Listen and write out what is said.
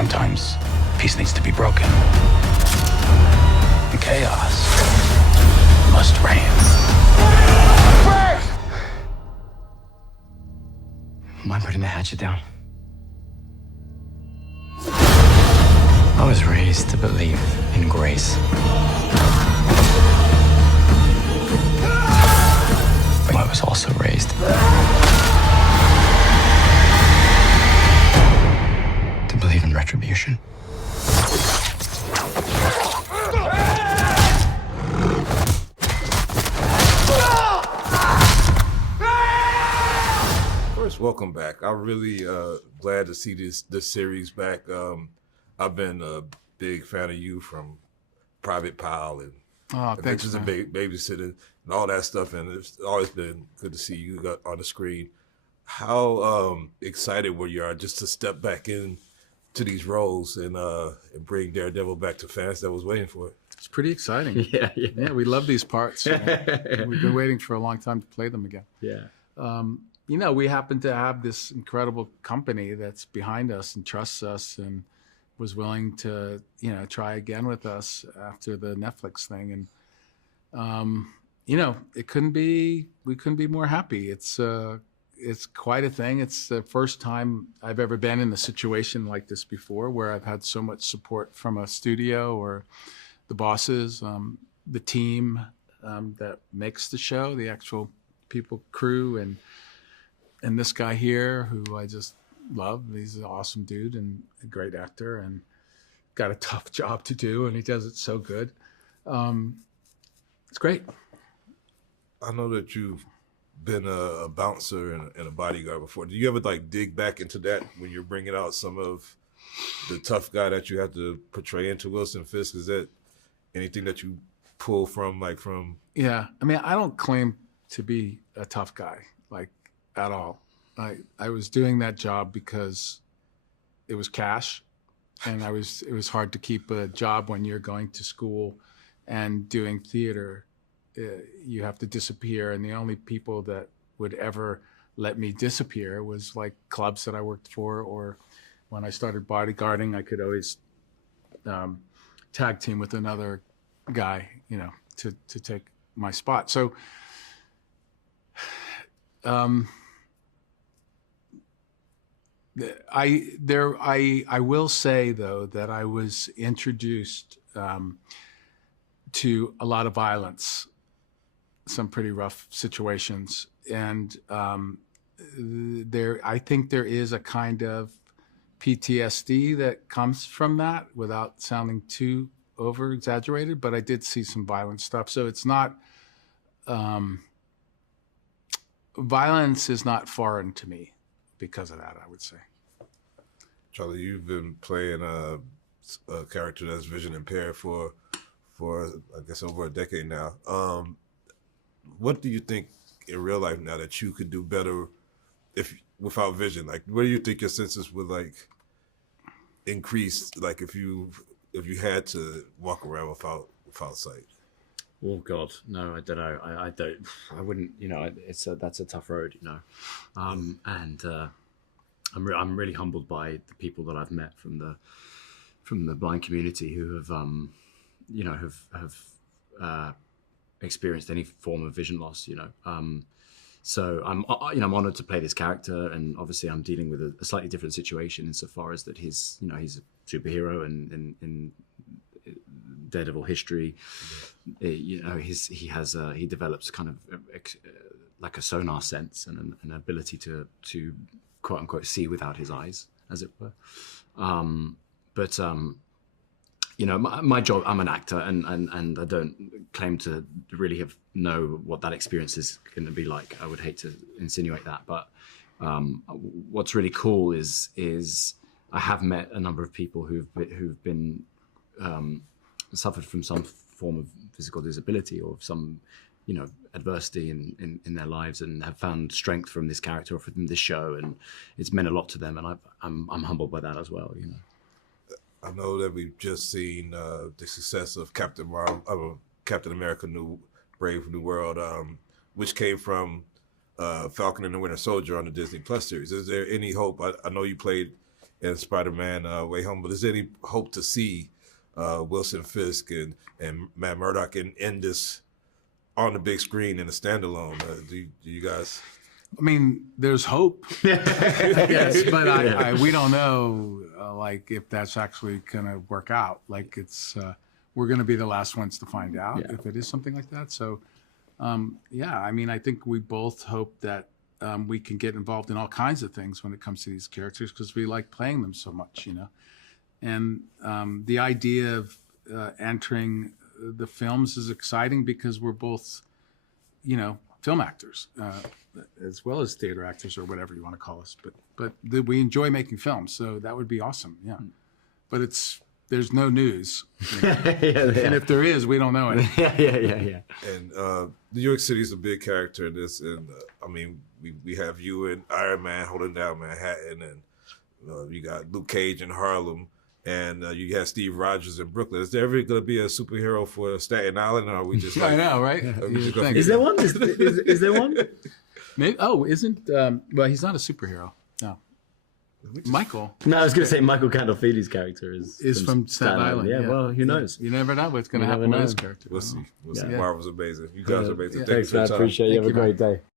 Sometimes peace needs to be broken. And chaos must reign. Mind putting the hatchet down? I was raised to believe in grace. But I was also raised to believe in retribution. First, welcome back. I'm really glad to see this series back. I've been a big fan of you from Private Pile and Adventures in Babysitting and all that stuff, and it's always been good to see you on the screen. How excited were you just to step back in to these roles and bring Daredevil back to fans that was waiting for it? It's pretty exciting. Yeah, we love these parts. We've been waiting for a long time to play them again. Yeah. We happen to have this incredible company that's behind us and trusts us and was willing to, try again with us after the Netflix thing. And, we couldn't be more happy. It's quite a thing. It's the first time I've ever been in a situation like this before, where I've had so much support from a studio or the bosses, the team that makes the show, the actual people, crew, and this guy here who I just love. He's an awesome dude and a great actor and got a tough job to do, and he does it so good. It's great. I know that you've been a bouncer and a bodyguard before. Do you ever dig back into that when you're bringing out some of the tough guy that you have to portray into Wilson Fisk? Is that anything that you pull from Yeah, I don't claim to be a tough guy at all. I was doing that job because it was cash, and it was hard to keep a job when you're going to school and doing theater. You have to disappear, and the only people that would ever let me disappear was clubs that I worked for, or when I started bodyguarding, I could always tag team with another guy, to take my spot. So I will say though that I was introduced to a lot of violence, some pretty rough situations, and I think there is a kind of PTSD that comes from that, without sounding too over exaggerated. But I did see some violent stuff, so it's not. Violence is not foreign to me because of that, I would say. Charlie, you've been playing a character that's vision impaired for I guess over a decade now. What do you think in real life now that you could do better without vision? Where do you think your senses would increase? If you had to walk around without sight? Oh God, no, I don't know. I wouldn't. That's a tough road, and I'm really humbled by the people that I've met from the blind community who have experienced any form of vision loss. So I'm honored to play this character, and obviously I'm dealing with a slightly different situation insofar as that he's a superhero in Daredevil history. He develops kind of like a sonar sense and an ability to quote unquote see without his eyes, as it were. My job, I'm an actor, and I don't claim to really know what that experience is going to be like. I would hate to insinuate that, but what's really cool is I have met a number of people who've been suffered from some form of physical disability or some adversity in their lives, and have found strength from this character or from this show, and it's meant a lot to them, and I'm humbled by that as well. I know that we've just seen the success of Captain America: Brave New World, which came from Falcon and the Winter Soldier on the Disney Plus series. Is there any hope? I know you played in Spider-Man Way Home. But is there any hope to see Wilson Fisk and Matt Murdock in this on the big screen in a standalone? Do you guys? I mean, there's hope. Yes, but we don't know, like, if that's actually going to work out. Like, it's we're going to be the last ones to find out if it is something like that. So, I mean, I think we both hope that we can get involved in all kinds of things when it comes to these characters because we like playing them so much, you know. And the idea of entering the films is exciting because we're both, you know, film actors. As well as theater actors or whatever you want to call us, but we enjoy making films, so that would be awesome. Yeah, but there's no news, you know? And if there is, we don't know it. Yeah. And New York City is a big character in this, and I mean, we have you and Iron Man holding down Manhattan, and you got Luke Cage in Harlem, and you have Steve Rogers in Brooklyn. Is there ever going to be a superhero for Staten Island, or are we just? I know, right? Is there one? Is there one? Maybe, isn't well? He's not a superhero. No, Michael. No, I was going to say Michael Gandolfini's character is from Staten Island. Yeah, well, who knows? You never know what's going to happen with his character. We'll see. We'll see. Marvel's amazing. You guys are amazing. Thanks, man. I appreciate you. Have a great day.